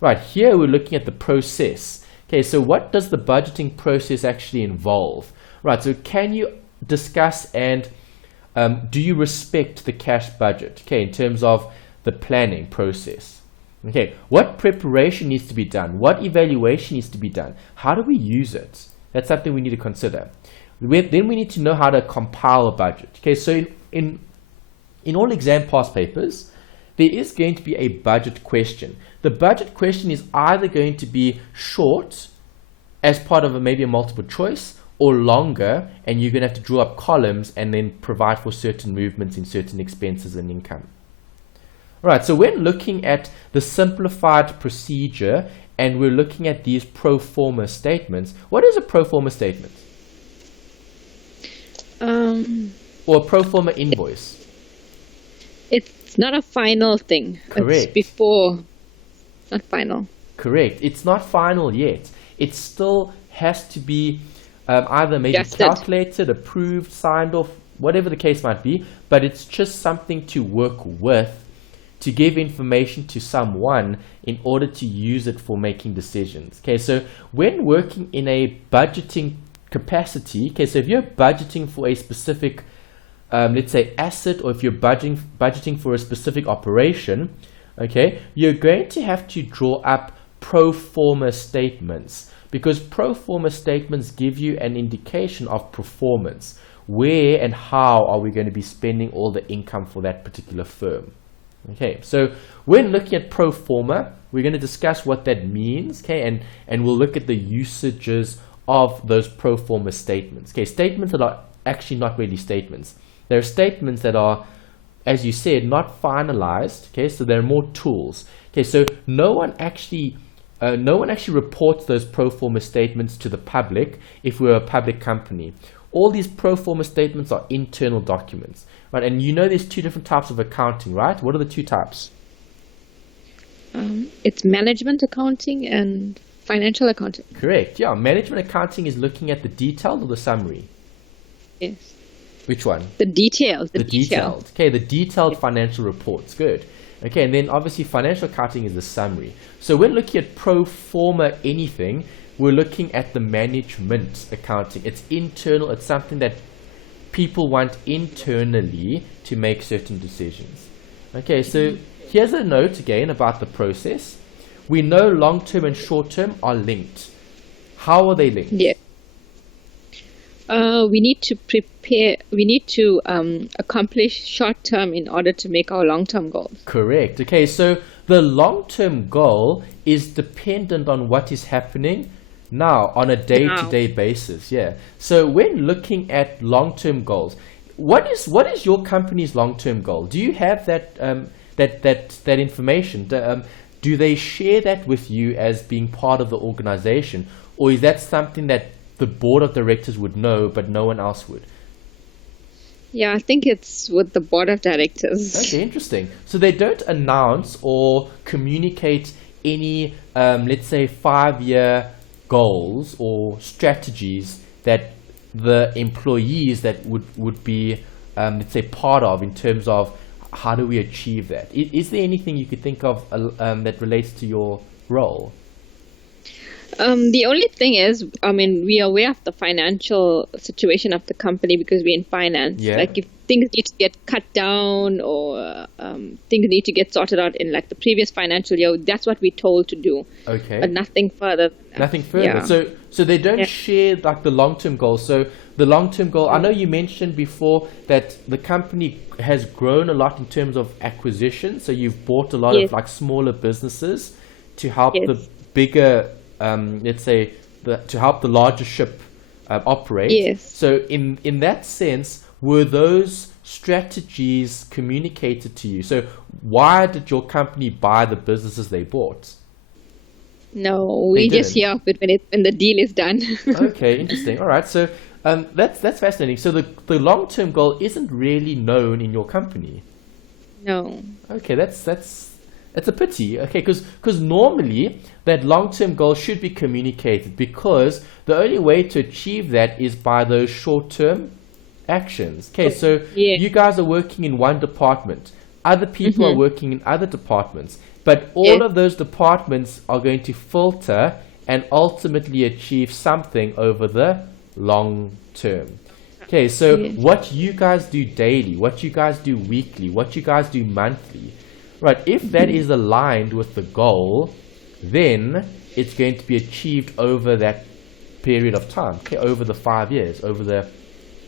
Right, here we're looking at the process. Okay, so what does the budgeting process actually involve? Right, so can you discuss and do you respect the cash budget? Okay, in terms of the planning process. Okay, what preparation needs to be done? What evaluation needs to be done? How do we use it? That's something we need to consider. Then we need to know how to compile a budget. Okay, so in all exam pass papers, there is going to be a budget question. The budget question is either going to be short as part of maybe a multiple choice, or longer, and you're going to have to draw up columns and then provide for certain movements in certain expenses and income. Right, so when looking at the simplified procedure and we're looking at these pro forma statements, what is a pro forma statement? Or a pro forma invoice? It's not a final thing. Correct. It's before, not final. Correct. It's not final yet. It still has to be either maybe Adjusted, calculated, approved, signed off, whatever the case might be, but it's just something to work with, to give information to someone in order to use it for making decisions. Okay, so when working in a budgeting capacity, okay, so if you're budgeting for a specific, let's say, asset, or if you're budgeting for a specific operation, okay, you're going to have to draw up pro forma statements, because pro forma statements give you an indication of performance. Where and how are we going to be spending all the income for that particular firm? Okay, so when looking at pro forma, we're going to discuss what that means, okay, and we'll look at the usages of those pro forma statements. Okay, statements that are actually not really statements. There are statements that are, as you said, not finalized, okay, so they're more tools. Okay, so no one actually reports those pro forma statements to the public if we're a public company. All these pro forma statements are internal documents, right? And you know there's two different types of accounting, right? What are the two types? It's management accounting and financial accounting. Correct, yeah. Management accounting is looking at the detailed or the summary? Yes. Which one? The detailed. The detailed. Okay, the detailed financial reports. Good. Okay, and then obviously financial accounting is the summary. So when looking at pro forma anything, we're looking at the management accounting. It's internal. It's something that people want internally to make certain decisions. Okay, so here's a note again about the process. We know long-term and short-term are linked. How are they linked? Yeah. We need to prepare. We need to accomplish short-term in order to make our long-term goals. Correct. Okay, so the long-term goal is dependent on what is happening now on a day-to-day basis. Yeah. So when looking at long-term goals, what is your company's long-term goal? Do you have that that information? Do they share that with you as being part of the organization, or is that something that the board of directors would know but no one else would? Yeah, I think it's with the board of directors. Okay, interesting. So they don't announce or communicate any, let's say, 5-year goals or strategies that the employees that would be, let's say, part of, in terms of how do we achieve that? Is there anything you could think of that relates to your role? The only thing is, I mean, we are aware of the financial situation of the company because we're in finance. Yeah. Like if things need to get cut down or things need to get sorted out in like the previous financial year, that's what we're told to do. Okay. But nothing further. Nothing further. Yeah. So they don't share like the long-term goal. So the long-term goal, I know you mentioned before that the company has grown a lot in terms of acquisition. So you've bought a lot of like smaller businesses to help the bigger, let's say, to help the larger ship operate. Yes. So in that sense, were those strategies communicated to you? So why did your company buy the businesses they bought? No, we just hear of it when the deal is done. Okay, interesting. All right, so that's fascinating. So the long-term goal isn't really known in your company. No. Okay, that's a pity. Okay, because normally that long-term goal should be communicated, because the only way to achieve that is by those short-term actions. Okay, so you guys are working in one department, other people are working in other departments, But all of those departments are going to filter and ultimately achieve something over the long term. Okay, so what you guys do daily, what you guys do weekly, what you guys do monthly, right? If that is aligned with the goal, then it's going to be achieved over that period of time, okay, over the 5 years, over the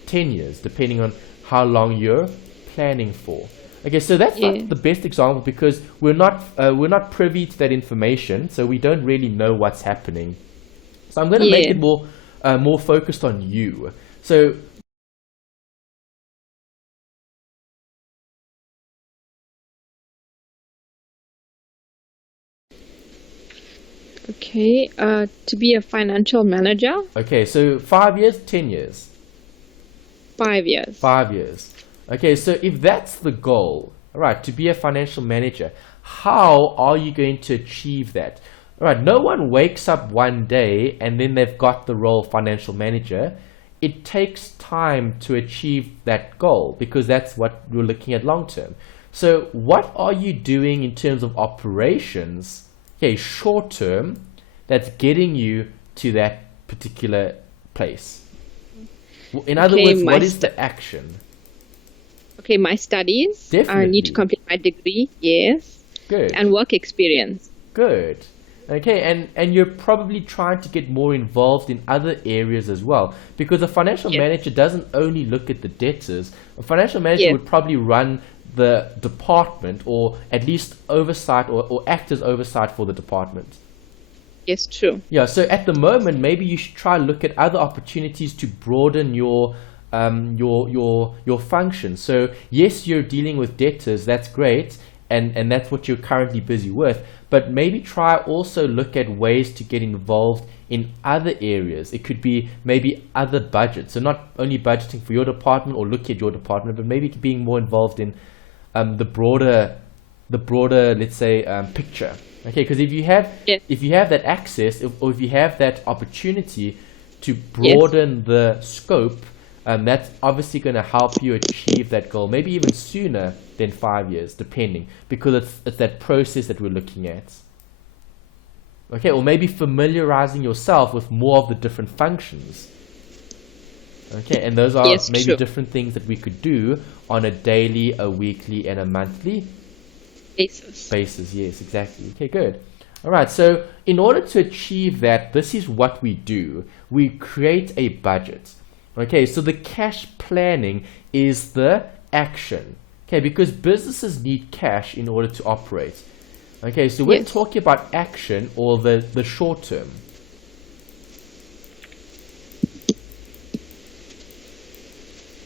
10 years, depending on how long you're planning for. Okay, so that's not the best example because we're not privy to that information, so we don't really know what's happening. So I'm going to make it more focused on you. So okay, to be a financial manager. Okay, so 5 years, 10 years. 5 years. 5 years. Okay, so if that's the goal, right, to be a financial manager, how are you going to achieve that? Right, no one wakes up one day and then they've got the role of financial manager. It takes time to achieve that goal because that's what we're looking at long term. So what are you doing in terms of operations, okay, short term, that's getting you to that particular place? In other words, what is the action? Okay, my studies. Definitely. I need to complete my degree, yes. Good. And work experience. Good. Okay, and you're probably trying to get more involved in other areas as well, because a financial manager doesn't only look at the debtors. A financial manager would probably run the department, or at least oversight or act as oversight for the department. Yes, true. Yeah, so at the moment, maybe you should try look at other opportunities to broaden your function. So yes, you're dealing with debtors, that's great, and that's what you're currently busy with, but maybe try also look at ways to get involved in other areas. It could be maybe other budgets, so not only budgeting for your department or looking at your department, but maybe being more involved in the broader, let's say, picture. Okay, because if you have that access, or if you have that opportunity to broaden the scope, that's obviously going to help you achieve that goal, maybe even sooner than 5 years, depending, because it's that process that we're looking at. Okay, or maybe familiarizing yourself with more of the different functions. Okay, and those are maybe different things that we could do on a daily, a weekly, and a monthly basis. Yes, exactly. Okay, good. All right, so in order to achieve that, this is what we do. We create a budget. Okay, so the cash planning is the action. Okay, because businesses need cash in order to operate. Okay, so we're talking about action, or the short term.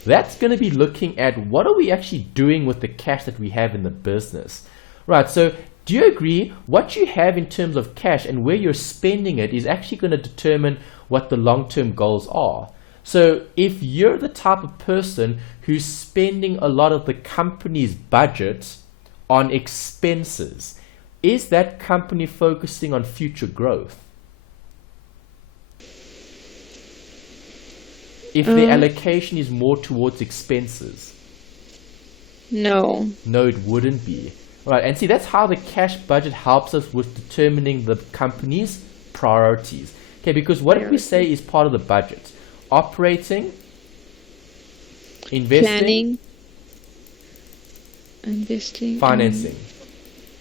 That's going to be looking at what are we actually doing with the cash that we have in the business. Right, so do you agree what you have in terms of cash and where you're spending it is actually going to determine what the long-term goals are? So if you're the type of person who's spending a lot of the company's budget on expenses, is that company focusing on future growth? If the allocation is more towards expenses? No. No, it wouldn't be. Right, and see, that's how the cash budget helps us with determining the company's priorities. Okay, because what if we say is part of the budget? Operating, investing, planning, investing, financing.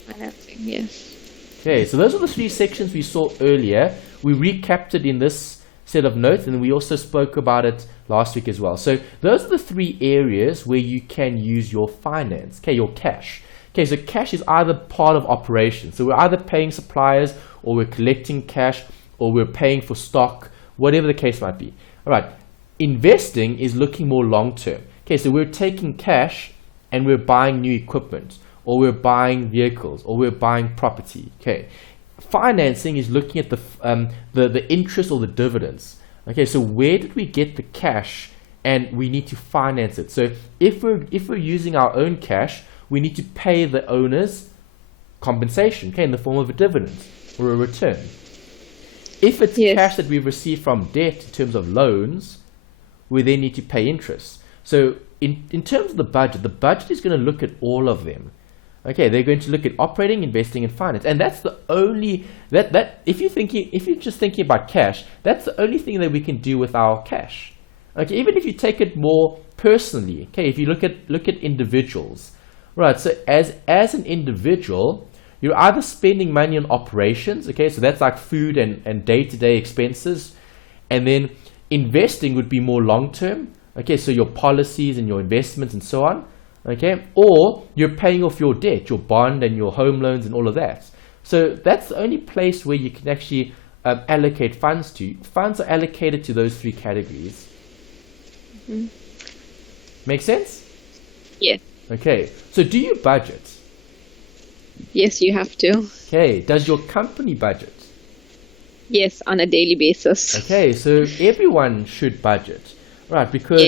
Financing, yes. Okay, so those are the three sections we saw earlier. We recapped it in this set of notes, and we also spoke about it last week as well. So those are the three areas where you can use your finance, okay, your cash. Okay, so cash is either part of operations. So we're either paying suppliers, or we're collecting cash, or we're paying for stock, whatever the case might be. All right, investing is looking more long term. Okay, so we're taking cash and we're buying new equipment, or we're buying vehicles, or we're buying property. Okay, financing is looking at the interest or the dividends. Okay, so where did we get the cash, and we need to finance it. So if we're using our own cash, we need to pay the owners compensation, okay, in the form of a dividend or a return. If it's cash that we've received from debt in terms of loans, we then need to pay interest. So in terms of the budget is going to look at all of them. Okay, they're going to look at operating, investing, and finance, and that's the only if you're just thinking about cash, that's the only thing that we can do with our cash. Okay, even if you take it more personally, okay, if you look at individuals, right? So as an individual, you're either spending money on operations, okay, so that's like food and day-to-day expenses, and then investing would be more long-term, okay, so your policies and your investments and so on. Okay, or you're paying off your debt, your bond and your home loans and all of that. So that's the only place where you can actually allocate funds to. Funds are allocated to those three categories. Mm-hmm. Make sense? Yeah. Okay, so do you budget? Yes, you have to. Okay, does your company budget? Yes, on a daily basis. Okay, so everyone should budget. Right, because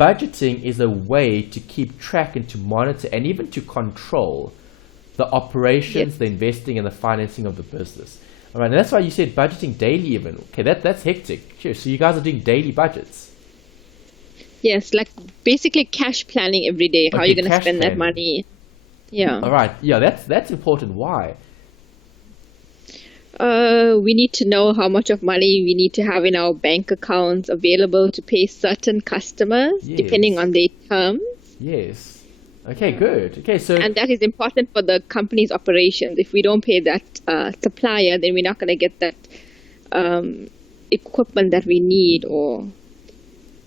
budgeting is a way to keep track and to monitor and even to control the operations, the investing, and the financing of the business. All right, and that's why you said budgeting daily even. Okay, that's hectic. Sure, so you guys are doing daily budgets. Yes, like basically cash planning every day, how you're going to spend that money. Yeah. All right, yeah, that's important. Why? We need to know how much of money we need to have in our bank accounts available to pay certain customers, depending on their terms. Yes. Okay, good. Okay, so and that is important for the company's operations. If we don't pay that supplier, then we're not going to get that equipment that we need or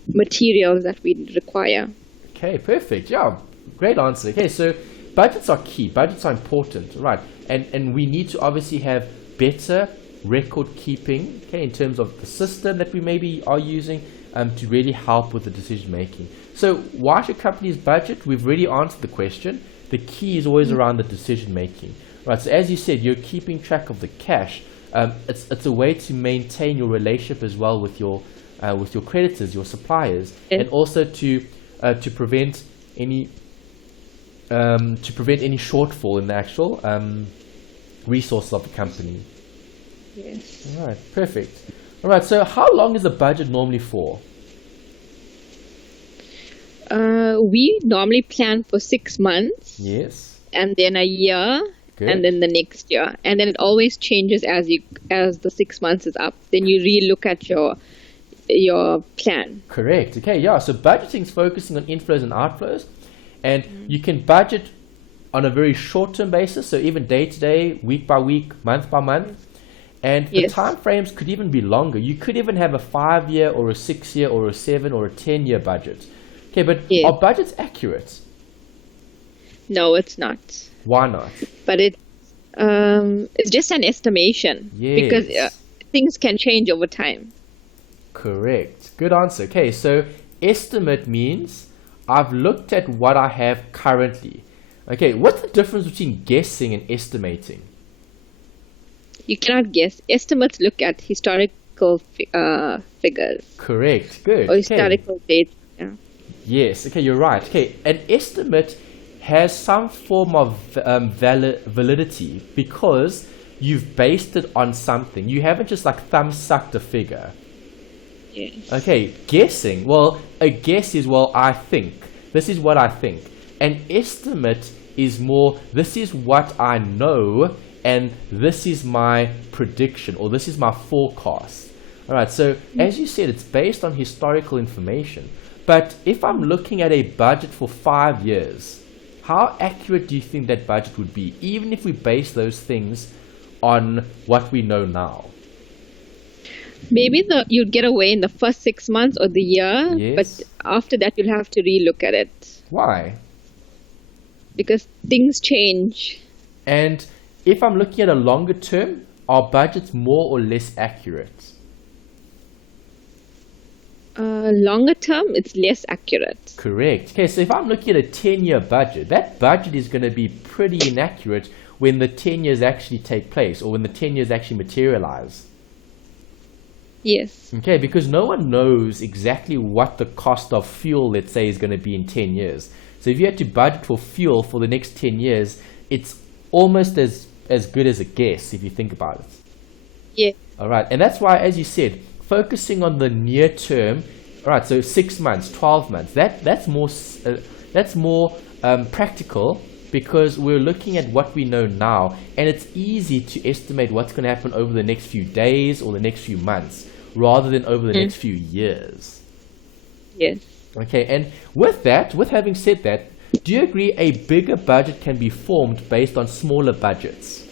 materials that we require. Okay, perfect. Yeah, great answer. Okay, so budgets are key. Budgets are important, right? And we need to obviously have better record keeping, okay, in terms of the system that we maybe are using to really help with the decision making. So why should companies budget? We've already answered the question. The key is always around the decision making, right? So as you said, you're keeping track of the cash. It's a way to maintain your relationship as well with your creditors, your suppliers, and also to prevent any shortfall in the actual resources of the company. Yes. All right, perfect. All right, so how long is a budget normally for? We normally plan for 6 months. Yes. And then a year. Good. And then the next year. And then it always changes as the 6 months is up. Then you relook at your plan. Correct. Okay, yeah. So budgeting is focusing on inflows and outflows. And you can budget on a very short-term basis, so even day-to-day, week by week, month by month. And the time frames could even be longer. You could even have a 5-year or a 6-year or a 7 or a 10-year budget. Okay, but are budgets accurate? No, it's not. Why not? But it's just an estimation. Yes. Because things can change over time. Correct. Good answer. Okay, so estimate means I've looked at what I have currently. Okay, what's the difference between guessing and estimating? You cannot guess. Estimates look at historical figures. Correct. Good. Or historical dates. Yeah. Yes. Okay, you're right. Okay, an estimate has some form of validity because you've based it on something. You haven't just like thumb-sucked a figure. Yes. Okay, guessing. Well, a guess is, well, I think. This is what I think. An estimate is more, this is what I know, and this is my prediction, or this is my forecast. All right, so as you said, it's based on historical information. But if I'm looking at a budget for 5 years, how accurate do you think that budget would be, even if we base those things on what we know now? Maybe you'd get away in the first 6 months or the year, but after that you'll have to relook at it. Why? Because things change. And if I'm looking at a longer term, are budgets more or less accurate? Longer term, it's less accurate. Correct. Okay, so if I'm looking at a 10-year budget, that budget is going to be pretty inaccurate when the 10 years actually take place, or when the 10 years actually materialize. Yes. Okay, because no one knows exactly what the cost of fuel, let's say, is going to be in 10 years. So if you had to budget for fuel for the next 10 years, it's almost as good as a guess if you think about it. Yeah. All right, and that's why, as you said, focusing on the near term, all right, so 6 months, 12 months, that's more practical because we're looking at what we know now, and it's easy to estimate what's going to happen over the next few days or the next few months rather than over the next few years. Yes. Okay, and with having said that, do you agree a bigger budget can be formed based on smaller budgets?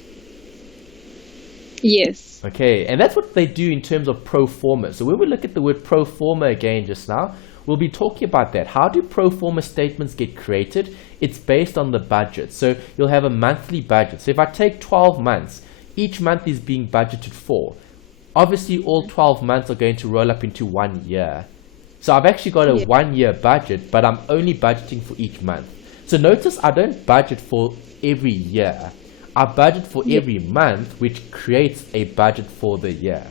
Yes. Okay, and that's what they do in terms of pro forma. So when we look at the word pro forma again just now, we'll be talking about that. How do pro forma statements get created? It's based on the budget. So you'll have a monthly budget. So if I take 12 months, each month is being budgeted for. Obviously, all 12 months are going to roll up into 1 year. So I've actually got a 1 year budget, but I'm only budgeting for each month. So notice I don't budget for every year. I budget for every month, which creates a budget for the year.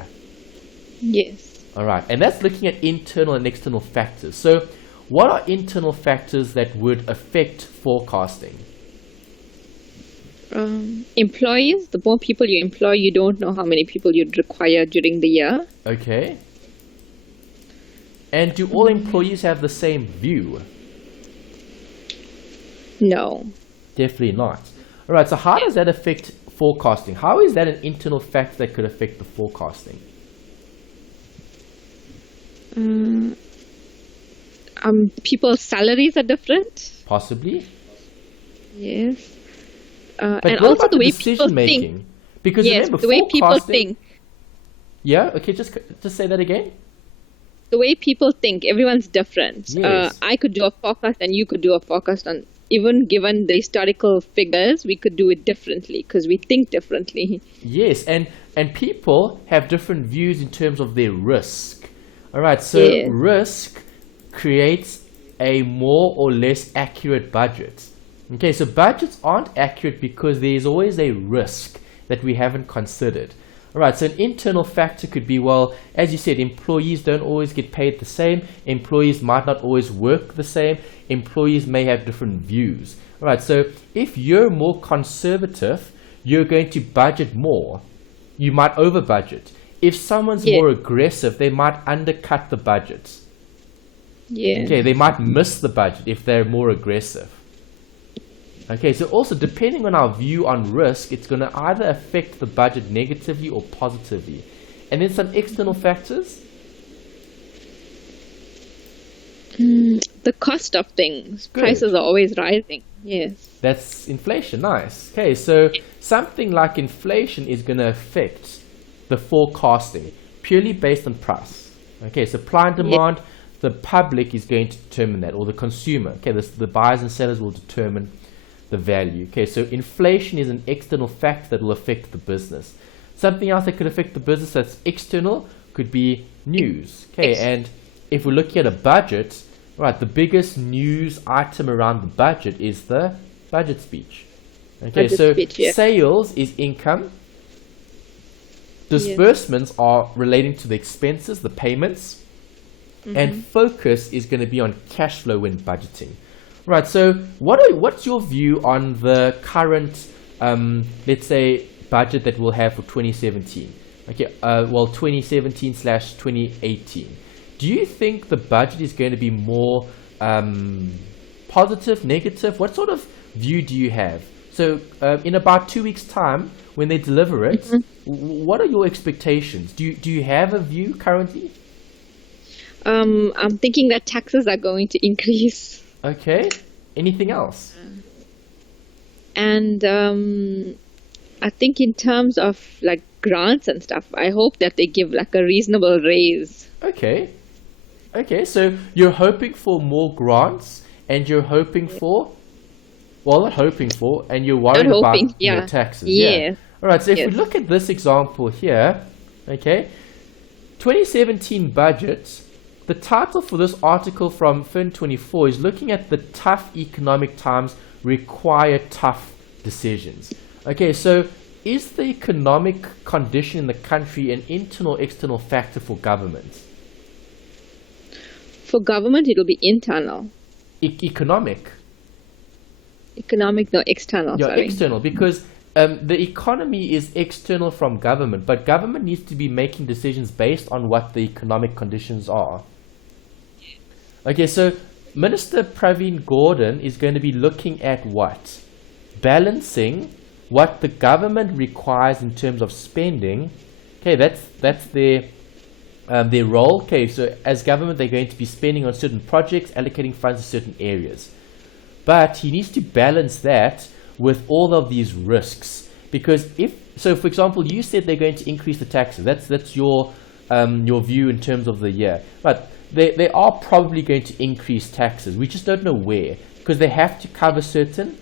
Yes. All right, and that's looking at internal and external factors. So what are internal factors that would affect forecasting? Employees, the more people you employ, you don't know how many people you'd require during the year. Okay. And do all employees have the same view? No. Definitely not. All right, so how does that affect forecasting? How is that an internal factor that could affect the forecasting? People's salaries are different. Possibly. Yes. But and what also about the way decision people making? think. Because Yes, remember, the way people forecasting- think. Yeah. Okay. Just say that again. The way people think, everyone's different. Yes. I could do a forecast and you could do a forecast on, even given the historical figures, we could do it differently because we think differently. Yes, and people have different views in terms of their risk. All right. So Yes. risk creates a more or less accurate budget. Okay. So budgets aren't accurate because there is always a risk that we haven't considered. All right, so an internal factor could be, well, as you said, employees don't always get paid the same. Employees might not always work the same. Employees may have different views. All right, so if you're more conservative, you're going to budget more. You might over budget. If someone's more aggressive, they might undercut the budget. Yeah. Okay, they might miss the budget if they're more aggressive. Okay, so also depending on our view on risk, it's going to either affect the budget negatively or positively. And then some external factors. The cost of things. Good. Prices are always rising. Yes. That's inflation. Nice. Okay, so something like inflation is going to affect the forecasting purely based on price. Okay, supply and demand, the public is going to determine that, or the consumer. Okay, the buyers and sellers will determine the value. Okay, so inflation is an external factor that will affect the business. Something else that could affect the business that's external could be news. Okay, and if we're looking at a budget, right, the biggest news item around the budget is the budget speech. Okay, so sales is income. Disbursements are relating to the expenses, the payments. And focus is going to be on cash flow when budgeting. Right, so what's your view on the current, let's say, budget that we'll have for 2017? Okay, 2017/2018. Do you think the budget is going to be more positive, negative? What sort of view do you have? So in about 2 weeks' time, when they deliver it, what are your expectations? Do you have a view currently? I'm thinking that taxes are going to increase. Okay. Anything else? And I think in terms of like grants and stuff, I hope that they give like a reasonable raise. Okay. Okay, so you're hoping for more grants and you're hoping for, well, not hoping for, and you're worried about more taxes. Yeah. All right, so if we look at this example here, okay, 2017 budget. The title for this article from Fin24 is looking at the tough economic times require tough decisions. Okay, so is the economic condition in the country an internal or external factor for government? For government, it'll be internal. Economic? Economic, no, external. Yeah, sorry. external, because the economy is external from government, but government needs to be making decisions based on what the economic conditions are. Okay, so Minister Praveen Gordhan is going to be looking at what? balancing what the government requires in terms of spending. Okay, that's their role. Okay, so as government, they're going to be spending on certain projects, allocating funds to certain areas. But he needs to balance that with all of these risks. Because for example, you said they're going to increase the taxes. That's your view in terms of the year. But they are probably going to increase taxes. We just don't know where, because they have to cover certain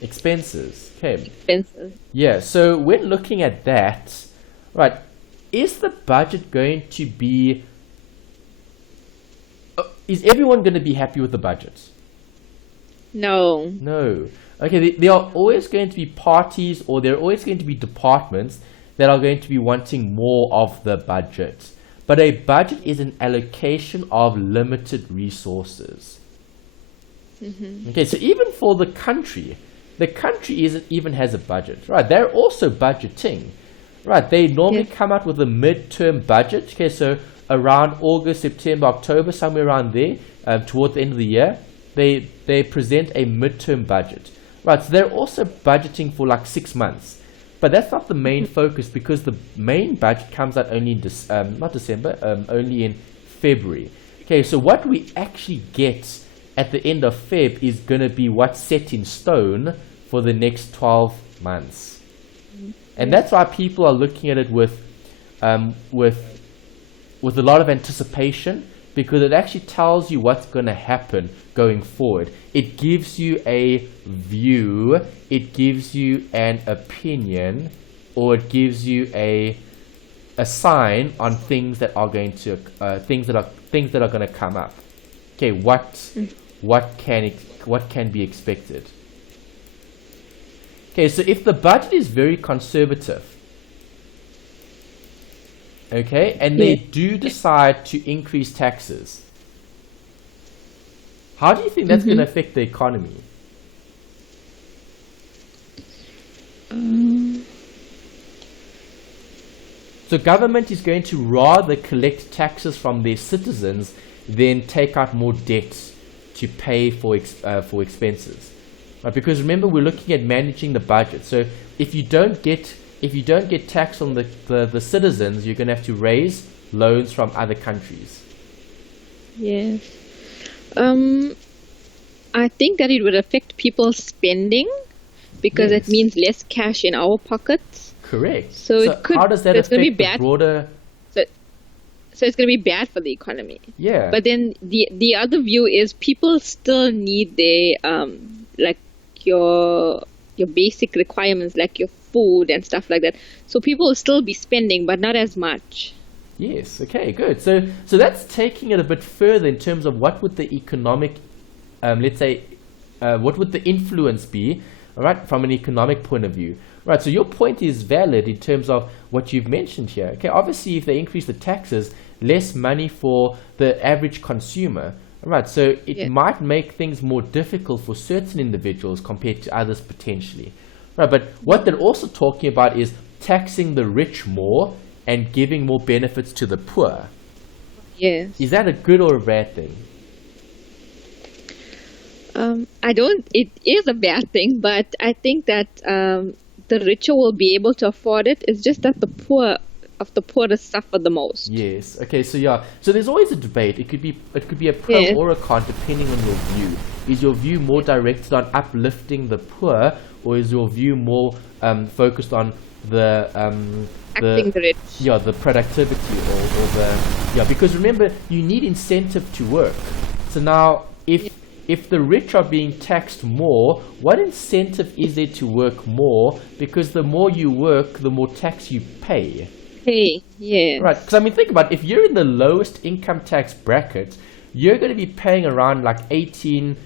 expenses. Okay. Expenses. Yeah. So when looking at that, right, is the budget going to be? Is everyone going to be happy with the budget? No. No. Okay, there are always going to be parties, or there are always going to be departments that are going to be wanting more of the budget. But a budget is an allocation of limited resources. Mm-hmm. Okay, so even for the country even has a budget, right? They're also budgeting, right? They normally come out with a midterm budget. Okay, so around August, September, October, somewhere around there, toward the end of the year, they present a midterm budget. Right, so they're also budgeting for like 6 months, but that's not the main focus, because the main budget comes out only in only in February. Okay, so what we actually get at the end of Feb is going to be what's set in stone for the next 12 months, and that's why people are looking at it with a lot of anticipation, because it actually tells you what's going to happen going forward. It gives you a view, it gives you an opinion, or it gives you a sign on things that are going to things that are going to come up. Okay, what can be expected? Okay, so if the budget is very conservative, okay, and they do decide to increase taxes, how do you think that's going to affect the economy? So government is going to rather collect taxes from their citizens than take out more debts to pay for expenses, right? Because remember, we're looking at managing the budget. So if you don't get tax on the citizens, you're going to have to raise loans from other countries. Yes. I think that it would affect people's spending, because it means less cash in our pockets. Correct. So it could, how does that affect the broader? So it's going to be bad for the economy. Yeah. But then the other view is people still need their like your basic requirements, like your food and stuff like that. So people will still be spending, but not as much. Yes. Okay. Good. So that's taking it a bit further in terms of what would the economic, let's say, what would the influence be, all right, from an economic point of view, right? So your point is valid in terms of what you've mentioned here. Okay. Obviously, if they increase the taxes, less money for the average consumer. All right. So it might make things more difficult for certain individuals compared to others potentially. Right. But what they're also talking about is taxing the rich more and giving more benefits to the poor. Yes. Is that a good or a bad thing? It is a bad thing, but I think that the richer will be able to afford it. It's just that the poor of the poorest suffer the most. Yes. Okay. So So there's always a debate. It could be a pro or a con depending on your view. Is your view more directed on uplifting the poor, or is your view more focused on the rich? Yeah, the productivity or the because remember, you need incentive to work. So now if the rich are being taxed more, what incentive is there to work more? Because the more you work, the more tax you pay. Yeah. Right, because I mean, think about it. If you're in the lowest income tax bracket, you're going to be paying around like 18%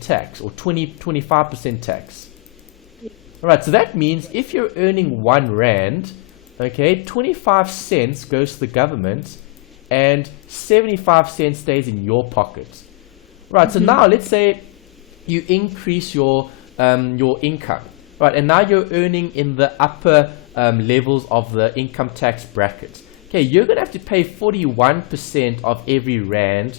tax or 25% tax. Right, so that means if you're earning R1, okay, 25 cents goes to the government and 75 cents stays in your pocket. Right, so now let's say you increase your income, right, and now you're earning in the upper levels of the income tax bracket. Okay, you're going to have to pay 41% of every rand,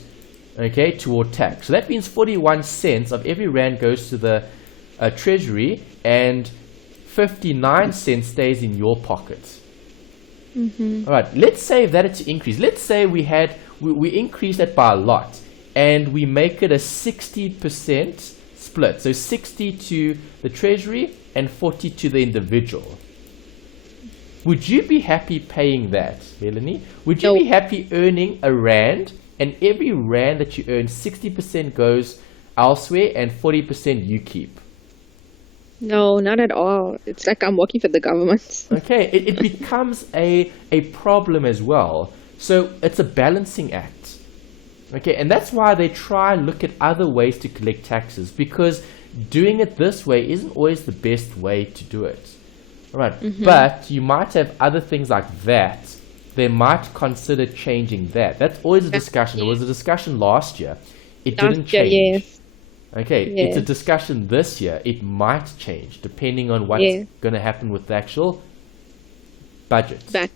okay, toward tax. So that means 41 cents of every rand goes to the treasury, and 59 cents stays in your pocket. All right, let's say that it's increased. Let's say we increased it by a lot, and we make it a 60% split. So 60 to the treasury and 40 to the individual. Would you be happy paying that, Melanie? Would you No. be happy earning a rand, and every rand that you earn, 60% goes elsewhere and 40% you keep? No, not at all. It's like I'm working for the government. Okay, it becomes a problem as well. So it's a balancing act. Okay, and that's why they try and look at other ways to collect taxes, because doing it this way isn't always the best way to do it. All right, but you might have other things like that. They might consider changing that. That's always a discussion. There was a discussion last year. It didn't change. Yes. Okay, Yes. it's a discussion this year. It might change depending on what's Yes. going to happen with the actual budget. That.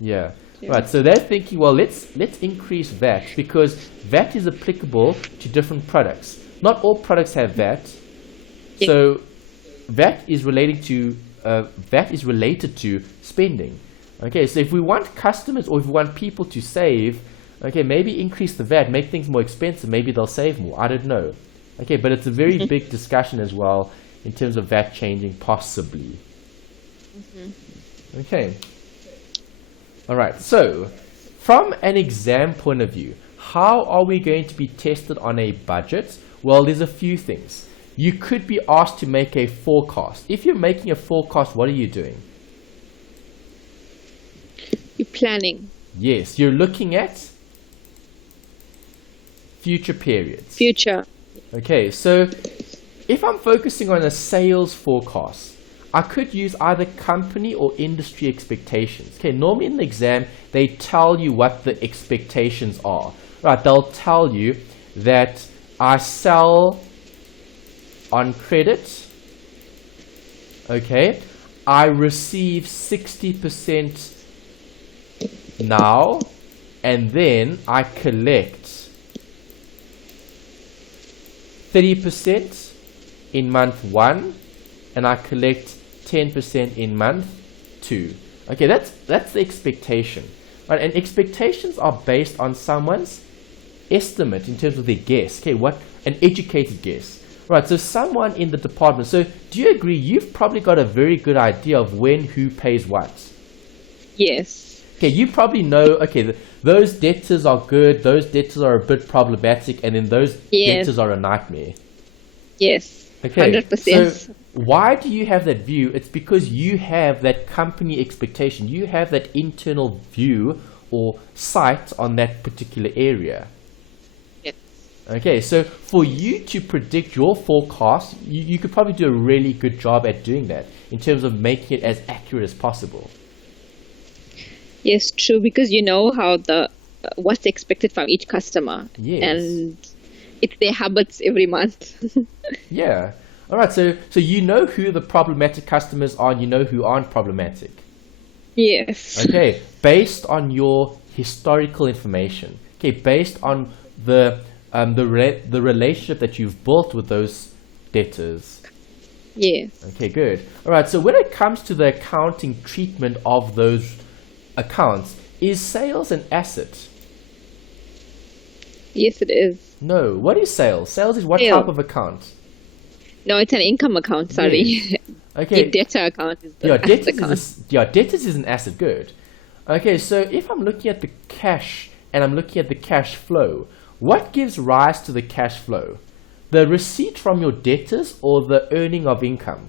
Yeah. Yeah. Right. So they're thinking, well, let's increase VAT, because VAT is applicable to different products. Not all products have VAT. Yeah. So VAT is related to spending. Okay. So if we want customers, or if we want people to save, okay, maybe increase the VAT, make things more expensive. Maybe they'll save more. I don't know. Okay, but it's a very big discussion as well in terms of VAT changing, possibly. Okay. All right. So, from an exam point of view, how are we going to be tested on a budget? Well, there's a few things. You could be asked to make a forecast. If you're making a forecast, what are you doing? You're planning. Yes, you're looking at future periods. Future. Okay, so if I'm focusing on a sales forecast, I could use either company or industry expectations. Okay, normally in the exam, they tell you what the expectations are. Right, they'll tell you that I sell on credit. Okay, I receive 60% now, and then I collect 30% in month 1, and I collect 10% in month 2. Okay, that's the expectation. Right, and expectations are based on someone's estimate in terms of their guess. Okay, what an educated guess. Right, so someone in the department. So do you agree you've probably got a very good idea of when who pays what? Yes. Okay, you probably know, okay, those debtors are good, those debtors are a bit problematic, and then those Yes. debtors are a nightmare. Yes. Okay, 100%. so why do you have that view? It's because you have that company expectation. You have that internal view or sight on that particular area. Yes. Okay, so for you to predict your forecast, you could probably do a really good job at doing that in terms of making it as accurate as possible. Yes, true, because you know how what's expected from each customer. Yes. And it's their habits every month. Yeah. All right, so you know who the problematic customers are, and you know who aren't problematic. Yes. Okay, based on your historical information. Okay, based on the relationship that you've built with those debtors. Yes. Okay, good. All right, so when it comes to the accounting treatment of those accounts, is sales an asset? Yes, it is. No. What is sales? Sales is what Sale. type of account? No, it's an income account. Sorry. Yes. Okay. Your debtor account is the Yeah, asset debtors account. debtors is an asset. Good. Okay, so if I'm looking at the cash and I'm looking at the cash flow, what gives rise to the cash flow? The receipt from your debtors or the earning of income?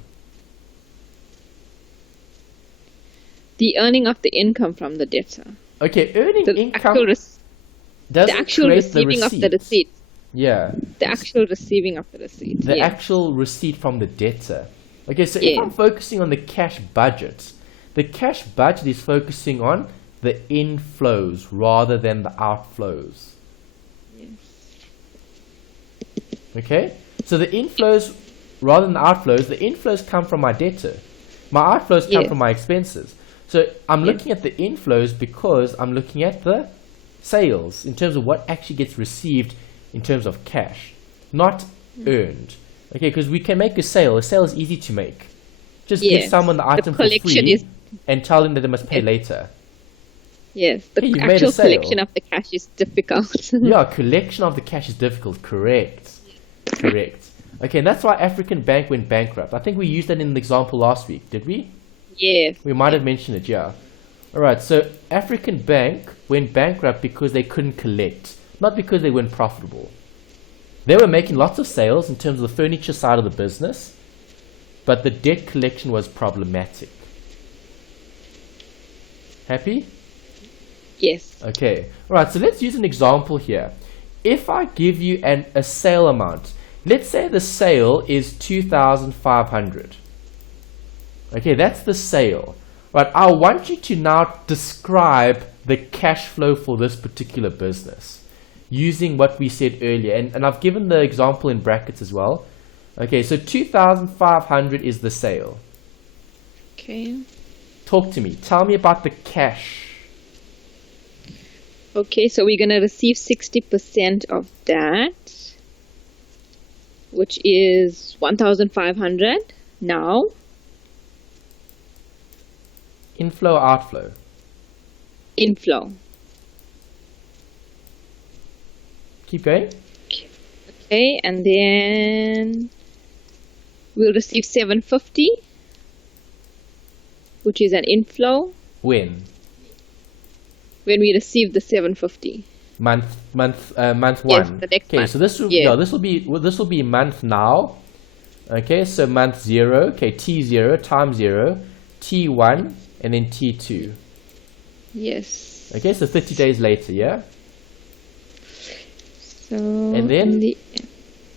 The earning of the income from the debtor. Okay, earning The income the actual receiving of the receipt. Yeah. The actual receiving of the receipt. The yes. actual receipt from the debtor. Okay, so if Yeah. I'm focusing on the cash budget, the cash budget is focusing on the inflows rather than the outflows. Okay, so the inflows rather than the outflows, the inflows come from my debtor. My outflows come Yes. from my expenses. So I'm Yes. looking at the inflows because I'm looking at the sales in terms of what actually gets received in terms of cash, not earned. Okay, because we can make a sale. A sale is easy to make. Just give Yes. someone the The item for collection free is and tell them that they must pay Yes. later. Yes, the Hey, you made a actual sale. collection of the cash is difficult. Yeah, collection of the cash is difficult. Correct. Correct. Okay, and that's why African Bank went bankrupt. I think we used that in the example last week, did we? Yes. We might have mentioned it, yeah. Alright, so African Bank went bankrupt because they couldn't collect, not because they weren't profitable. They were making lots of sales in terms of the furniture side of the business, but the debt collection was problematic. Happy? Yes. Okay. Alright, so let's use an example here. If I give you a sale amount, let's say the sale is 2,500. Okay, that's the sale. Right, I want you to now describe the cash flow for this particular business using what we said earlier. And I've given the example in brackets as well. Okay, so 2,500 is the sale. Okay. Talk to me. Tell me about the cash. Okay, so we're gonna receive 60% of that, which is 1,500 now. Inflow, outflow. Inflow. Keep going. Okay, and then we'll receive 750, which is an inflow When? when we receive the 750. Month Yes, one. the next Okay, month. so this will be month now. Okay, so month 0. Okay, T0 times 0, T1, and then T2. Yes. Okay, so 30 days later, yeah. So And then?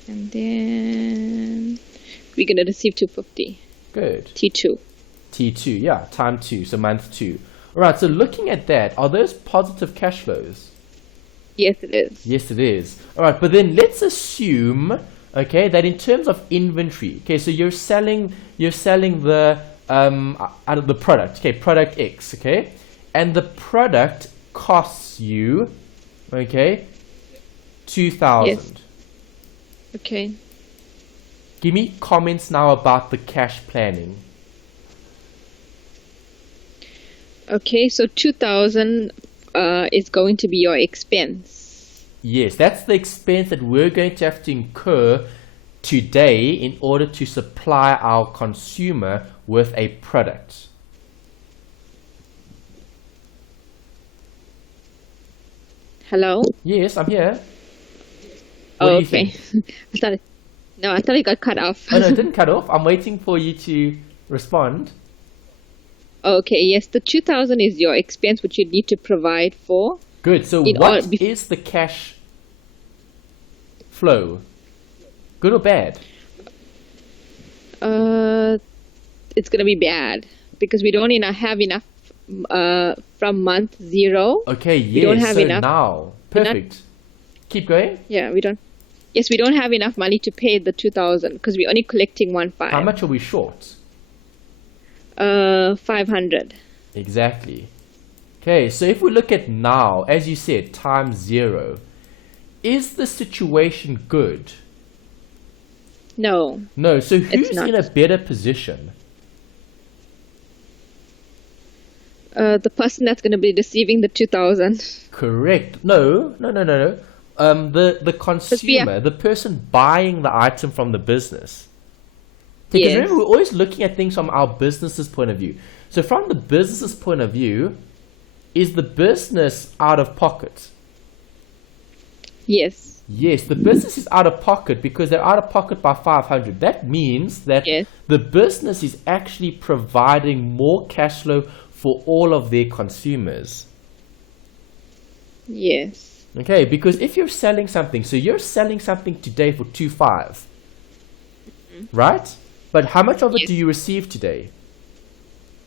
and then we're gonna receive 250. Good. T2. T2, yeah, time 2, so month 2. All right, so looking at that, are those positive cash flows? Yes, it is. Yes, it is. All right, but then let's assume, okay, that in terms of inventory, okay, so you're selling the out of the product, okay, product X, okay, and the product costs you, okay, 2,000. Yes. Okay. Give me comments now about the cash planning. Okay, so 2,000 is going to be your expense. Yes, that's the expense that we're going to have to incur today in order to supply our consumer with a product. Hello? Yes, I'm here. What Oh, do you okay. think? I thought it got cut off. Oh, no, it didn't cut off. I'm waiting for you to respond. Okay, yes, the 2,000 is your expense which you need to provide for. Good. So what is the cash flow? Good or bad? It's gonna be bad because we don't have enough from month 0. Okay, yes. We don't have so enough. now, perfect. Keep going. Yeah, we don't. Yes, we don't have enough money to pay the 2,000 because we're only collecting 1,500. How much are we short? 500. Exactly. Okay, so if we look at now, as you said, times 0, is the situation good? No. No, so who's It's not. in a better position? The person that's going to be receiving the 2,000. Correct. No. The consumer, the person buying the item from the business. Because Yes. remember, we're always looking at things from our business's point of view. So from the business's point of view, is the business out of pocket? Yes. Yes, the business is out of pocket because they're out of pocket by 500. That means that Yes. the business is actually providing more cash flow for all of their consumers. Yes. Okay, because if you're selling something, so you're selling something today for 2.5, right? But how much of it Yes. do you receive today?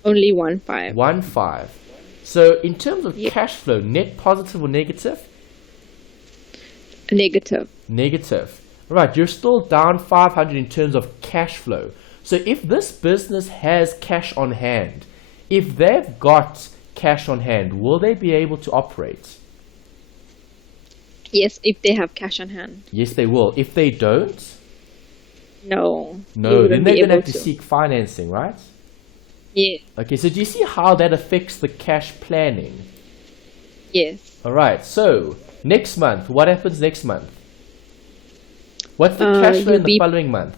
Only 1,500. 1.5. So in terms of Yeah. cash flow, net positive or negative? Negative. Negative. Right, you're still down 500 in terms of cash flow. So if this business has cash on hand, if they've got cash on hand, will they be able to operate? Yes, if they have cash on hand. Yes, they will. If they don't, No, you No, then wouldn't they're be going to able have to to. seek financing, right? Yeah. Okay, so do you see how that affects the cash planning? Yes. All right, so next month, what happens next month? What's the cash flow You'll in the be following month?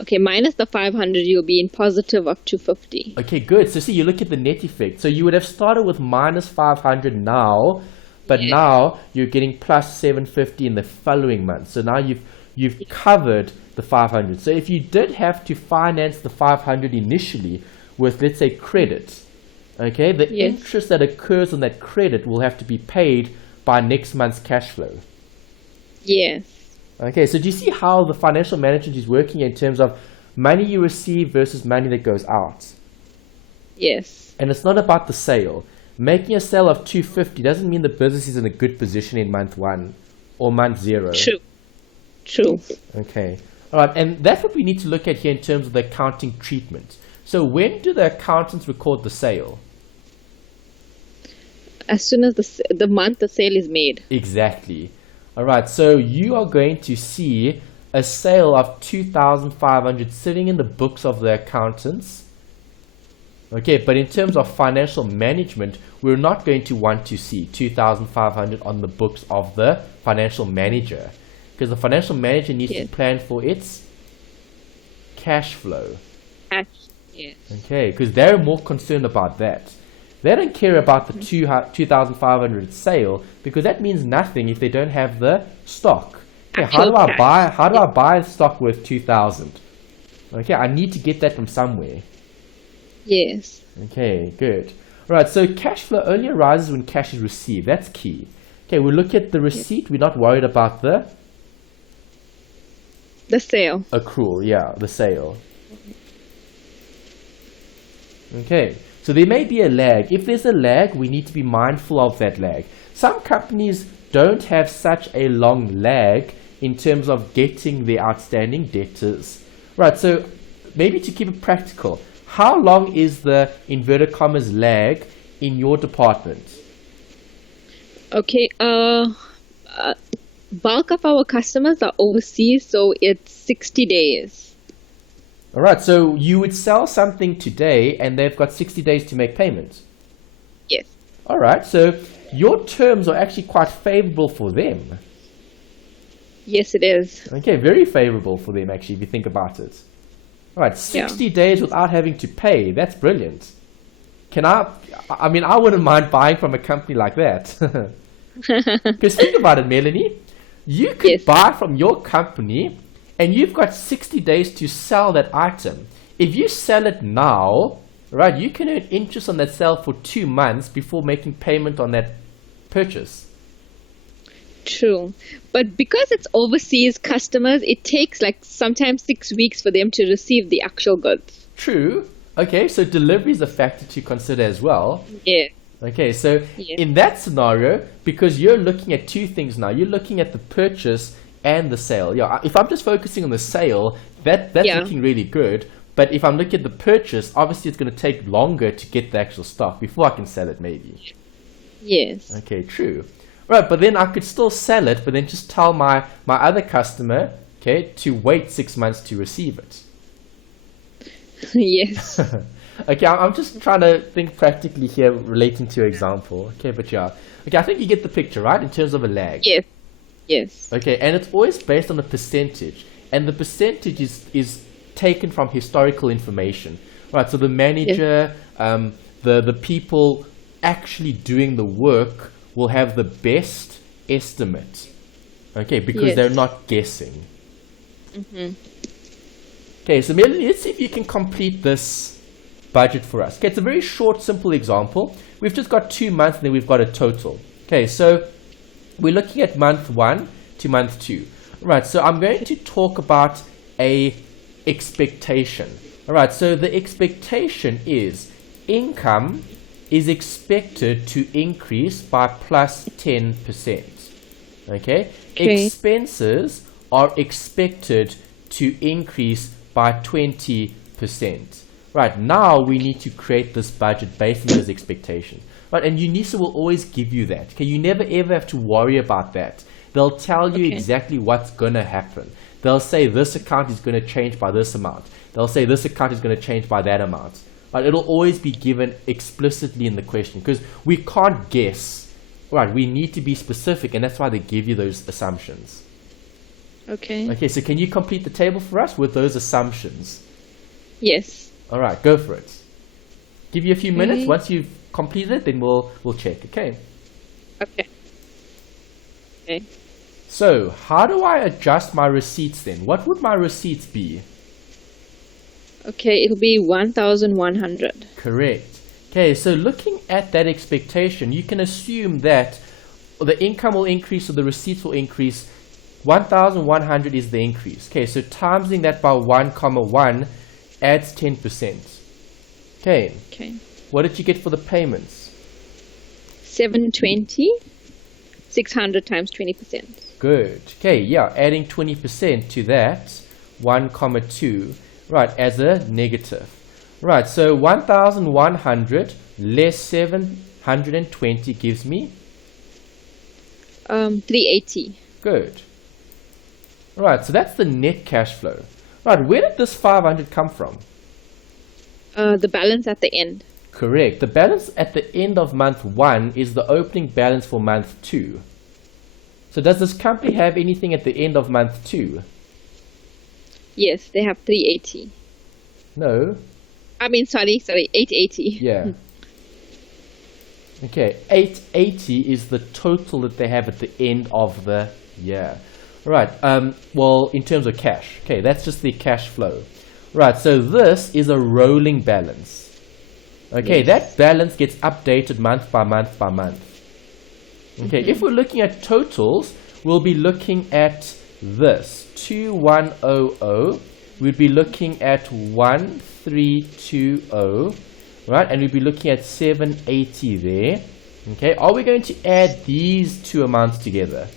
okay. Minus the 500, you'll be in positive of 250. Okay, good. So see, you look at the net effect. So you would have started with minus 500 now, but Yes. now you're getting plus 750 in the following month. So now you've covered the 500. So if you did have to finance the 500 initially with, let's say, credit, okay, the Yes. interest that occurs on that credit will have to be paid by next month's cash flow. Yes. Okay, so do you see how the financial management is working in terms of money you receive versus money that goes out? Yes. And it's not about the sale. Making a sale of 250 doesn't mean the business is in a good position in month 1 or month 0. True. True. Okay. All right, and that's what we need to look at here in terms of the accounting treatment. So when do the accountants record the sale? As soon as the month the sale is made. Exactly. All right, so you are going to see a sale of 2,500 sitting in the books of the accountants. Okay, but in terms of financial management, we're not going to want to see 2,500 on the books of the financial manager, because the financial manager needs Yes. to plan for its cash flow. Cash. Yes. Okay, because they're more concerned about that. They don't care about the 2,500 sale, because that means nothing if they don't have the stock. Okay, how do Actual I cash. buy? How do I buy stock worth 2,000? Okay, I need to get that from somewhere. Yes. Okay, good. All right, so cash flow only arises when cash is received. That's key. Okay, we look at the receipt. We're not worried about the The sale. accrual. Yeah, the sale. Okay, so there may be a lag. If there's a lag, we need to be mindful of that lag. Some companies don't have such a long lag in terms of getting their outstanding debtors. Right, so maybe to keep it practical, how long is the inverted commas lag in your department? Okay. Bulk of our customers are overseas, so it's 60 days. All right, so you would sell something today and they've got 60 days to make payments. Yes. All right, so your terms are actually quite favorable for them. Yes, it is. Okay, very favorable for them actually, if you think about it. All right, 60 days without having to pay. That's brilliant. I mean, I wouldn't mind buying from a company like that. Because think about it, Melanie. You could Yes. buy from your company and you've got 60 days to sell that item. If you sell it now, right, you can earn interest on that sale for 2 months before making payment on that purchase. True. But because it's overseas customers, it takes like sometimes 6 weeks for them to receive the actual goods. True. Okay, so delivery is a factor to consider as well. Yeah. Okay, so Yes. in that scenario, because you're looking at two things now, you're looking at the purchase and the sale. Yeah, if I'm just focusing on the sale, that's Yeah. looking really good. But if I'm looking at the purchase, obviously it's going to take longer to get the actual stock before I can sell it, maybe. Yes. Okay, true. Right, but then I could still sell it, but then just tell my other customer, okay, to wait 6 months to receive it. Yes. Okay, I'm just trying to think practically here relating to your example. Okay, but yeah. Okay, I think you get the picture, right, in terms of a lag. Yes. Yes. Okay, and it's always based on a percentage. And the percentage is taken from historical information. Right, so the manager, the people actually doing the work will have the best estimate. Okay, because Yes. they're not guessing. Okay, so Melanie, let's see if you can complete this budget for us. Okay, it's a very short, simple example. We've just got 2 months and then we've got a total. Okay, so we're looking at month 1 to month 2. Right, so I'm going to talk about a expectation. All right, so the expectation is income is expected to increase by plus 10%. Okay? Expenses are expected to increase by 20%. Right, now we need to create this budget based on those expectations. Right, and UNISA will always give you that. Okay, you never ever have to worry about that. They'll tell you exactly what's going to happen. they'll say this account is going to change by this amount. They'll say this account is going to change by that amount. But it'll always be given explicitly in the question because we can't guess. Right, we need to be specific, and that's why they give you those assumptions. Okay. Okay, so can you complete the table for us with those assumptions? Yes. All right, go for it. Give you a few minutes. Okay. Once you've completed it, then we'll check. Okay. Okay. Okay. So, how do I adjust my receipts then? What would my receipts be? Okay, it'll be 1,100. Correct. Okay, so looking at that expectation, you can assume that the income will increase or the receipts will increase. 1,100 is the increase. Okay, so timesing that by 1,1 adds 10%. Okay. Okay. What did you get for the payments? 720. 600 times 20%. Good. Okay, yeah, adding 20% to that, 1,2, right, as a negative. Right, so 1,100 less 720 gives me? 380. Good. Right, so that's the net cash flow. Right, where did this 500 come from? The balance at the end. Correct. The balance at the end of month 1 is the opening balance for month 2. So does this company have anything at the end of month 2? Yes, they have 380. No. I mean, sorry, 880. Yeah. Okay, 880 is the total that they have at the end of the year. Right, well, in terms of cash. Okay, that's just the cash flow. Right, so this is a rolling balance. Okay, Yes. that balance gets updated month by month by month. Okay, if we're looking at totals, we'll be looking at this, 2100. We'd be looking at 1320, right? And we'd be looking at 780 there. Okay, are we going to add these two amounts together?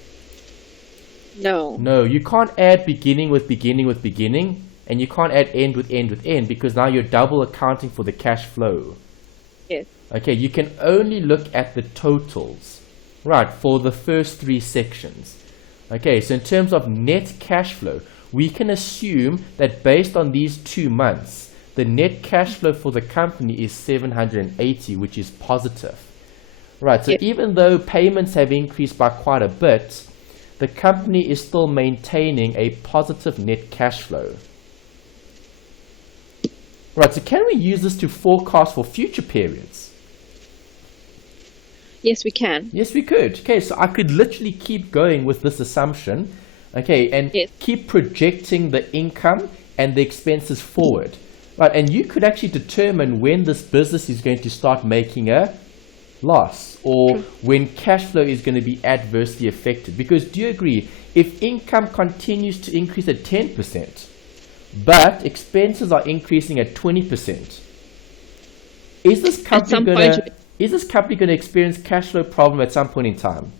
No. No, you can't add beginning with beginning with beginning, and you can't add end with end with end because now you're double accounting for the cash flow. Yes. Okay, you can only look at the totals, right, for the first 3 sections. Okay, so in terms of net cash flow, we can assume that based on these 2 months, the net cash flow for the company is 780, which is positive. Right, so Yep. even though payments have increased by quite a bit, the company is still maintaining a positive net cash flow. Right, so can we use this to forecast for future periods? Yes, we can. Yes, we could. Okay, so I could literally keep going with this assumption, okay, and Yes. keep projecting the income and the expenses forward. Right, and you could actually determine when this business is going to start making a loss or when cash flow is going to be adversely affected. Because do you agree, if income continues to increase at 10%, but expenses are increasing at 20%, is this company going to experience cash flow problem at some point in time?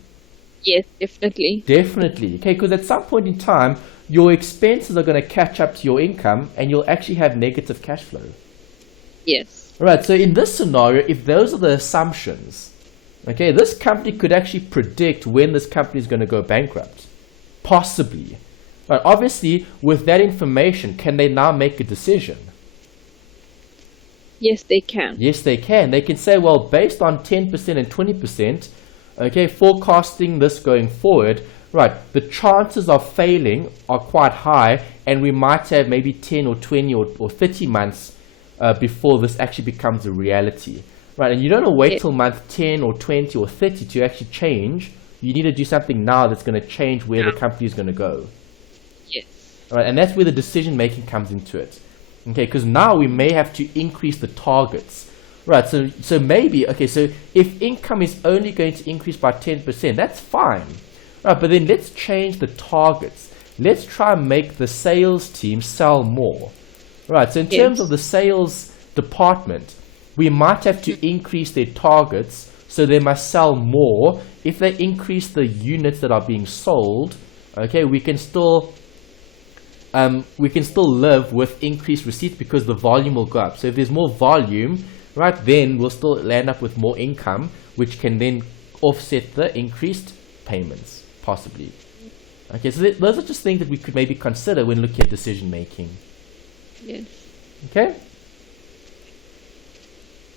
Yes, definitely. Definitely. Okay, because at some point in time, your expenses are going to catch up to your income and you'll actually have negative cash flow. Yes. Right, so in this scenario, if those are the assumptions, okay, this company could actually predict when this company is going to go bankrupt. Possibly. Right, obviously, with that information, can they now make a decision? Yes, they can. Yes, they can. They can say, well, based on 10% and 20%, okay, forecasting this going forward, right, the chances of failing are quite high, and we might have maybe 10 or 20 or 30 months before this actually becomes a reality. Right, and you don't wait till month 10 or 20 or 30 to actually change. You need to do something now that's going to change where the company is going to go. Yes. All right, and that's where the decision making comes into it. Okay, because now we may have to increase the targets. Right, so maybe, okay, so if income is only going to increase by 10%, that's fine. Right, but then let's change the targets. Let's try and make the sales team sell more. Right, so in terms of the sales department, we might have to increase their targets so they must sell more. If they increase the units that are being sold, okay, we can still live with increased receipts because the volume will go up. So if there's more volume, right, then we'll still land up with more income, which can then offset the increased payments, possibly. Okay, so those are just things that we could maybe consider when looking at decision making. Yes. Okay?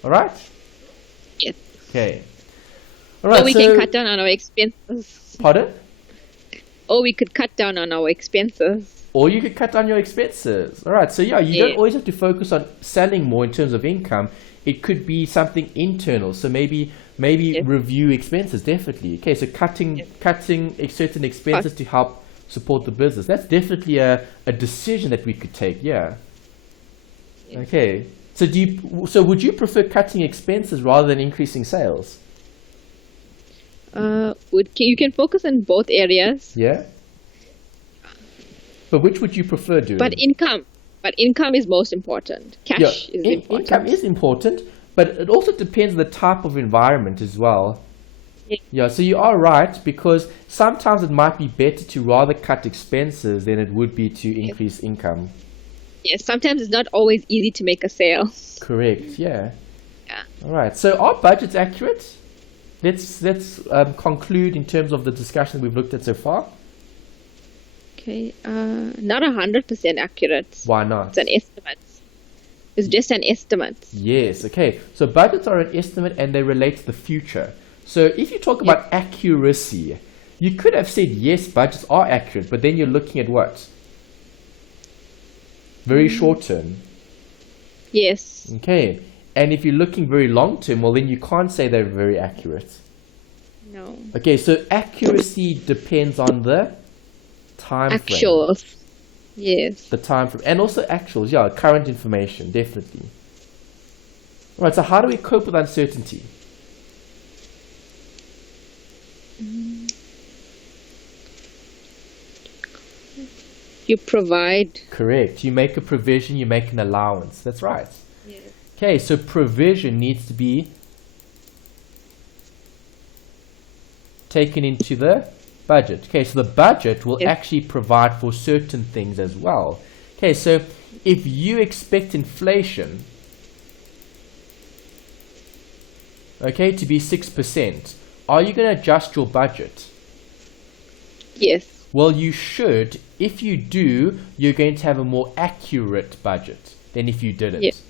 All right? Yes. Okay. All right, Or we can cut down on our expenses. Pardon? Or we could cut down on our expenses. Or you could cut down your expenses. All right, so yeah, you don't always have to focus on selling more in terms of income. It could be something internal. So maybe review expenses, definitely. Okay, so cutting certain expenses to help support the business. That's definitely a decision that we could take, yeah. Okay. So would you prefer cutting expenses rather than increasing sales? You can focus on both areas. Yeah. But which would you prefer doing? But income is most important. Cash is important. Income is important, but it also depends on the type of environment as well. Yeah, so you are right, because sometimes it might be better to rather cut expenses than it would be to increase income. Yes, sometimes it's not always easy to make a sale. Correct, yeah. Yeah. All right, so are budgets accurate? Let's conclude in terms of the discussion we've looked at so far. Okay, not 100% accurate. Why not? It's an estimate. It's just an estimate. Yes, okay. So budgets are an estimate and they relate to the future. So if you talk about accuracy, you could have said, yes, budgets are accurate, but then you're looking at what? Very short term. Yes. Okay. And if you're looking very long term, well, then you can't say they're very accurate. No. Okay, so accuracy depends on the time frame. Actuals. Yes. The time frame. And also actuals, yeah, current information, definitely. All right, so how do we cope with uncertainty? You provide. Correct. You make a provision, you make an allowance. That's right. Yes. Okay, so provision needs to be taken into the budget. Okay, so the budget will actually provide for certain things as well. Okay, so if you expect inflation, okay, to be 6%, are you going to adjust your budget? Yes. Well, you should. If you do, you're going to have a more accurate budget than if you didn't. Yes.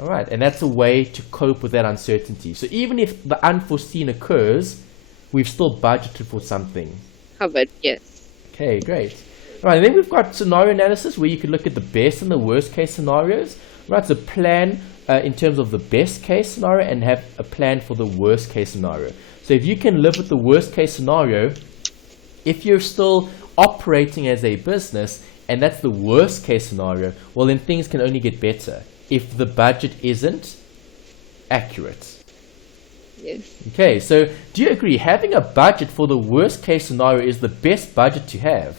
All right, and that's a way to cope with that uncertainty. So even if the unforeseen occurs, we've still budgeted for something. Covered, yes. Okay, great. All right, and then we've got scenario analysis where you could look at the best and the worst case scenarios. Right, so plan in terms of the best case scenario and have a plan for the worst case scenario. So if you can live with the worst case scenario, if you're still operating as a business and that's the worst case scenario, well then things can only get better if the budget isn't accurate. Yes. Okay, so do you agree having a budget for the worst case scenario is the best budget to have?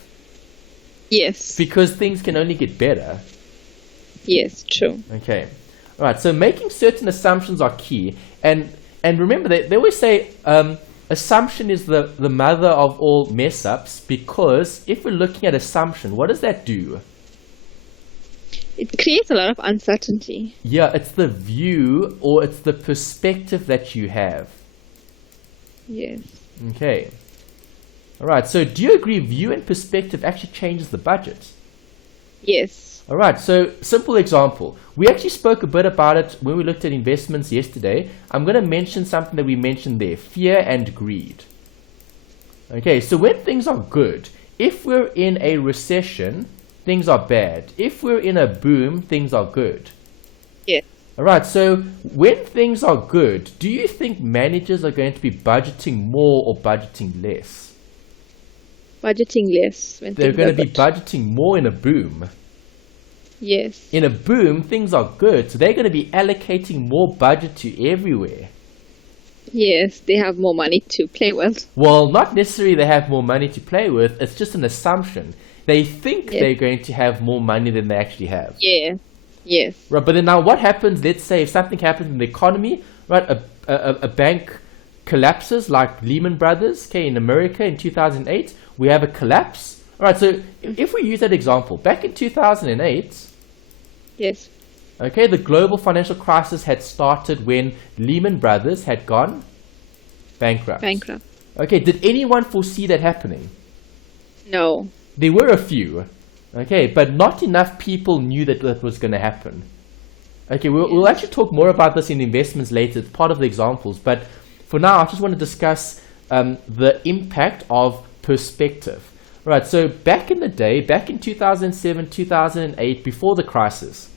Yes. Because things can only get better. Yes, true. Okay. All right, so making certain assumptions are key. And remember, they always say assumption is the mother of all mess-ups, because if we're looking at assumption, what does that do? It creates a lot of uncertainty. Yeah, it's the view or it's the perspective that you have. Yes. Okay. All right, so do you agree view and perspective actually changes the budget? Yes. All right, so simple example. We actually spoke a bit about it when we looked at investments yesterday. I'm going to mention something that we mentioned there, fear and greed. Okay, so when things are good, if we're in a recession, things are bad. If we're in a boom, things are good. Yes. All right, so when things are good, do you think managers are going to be budgeting more or budgeting less? Budgeting less. When They're going to be good. budgeting more in a boom. Yes. In a boom, things are good, so they're going to be allocating more budget to everywhere. Yes, they have more money to play with. Well, not necessarily they have more money to play with, it's just an assumption. They think they're going to have more money than they actually have. Yeah. Yes. Right, but then now what happens, let's say if something happens in the economy, right, a bank collapses like Lehman Brothers, okay, in America in 2008, we have a collapse. All right, so if we use that example, back in 2008, yes, okay, the global financial crisis had started when Lehman Brothers had gone bankrupt. bankrupt. Okay, did anyone foresee that happening? No. There were a few, okay, but not enough people knew that that was going to happen. Okay, we'll actually talk more about this in investments later. It's part of the examples, but for now, I just want to discuss the impact of perspective. Right, so back in the day, back in 2007, 2008, before the crisis,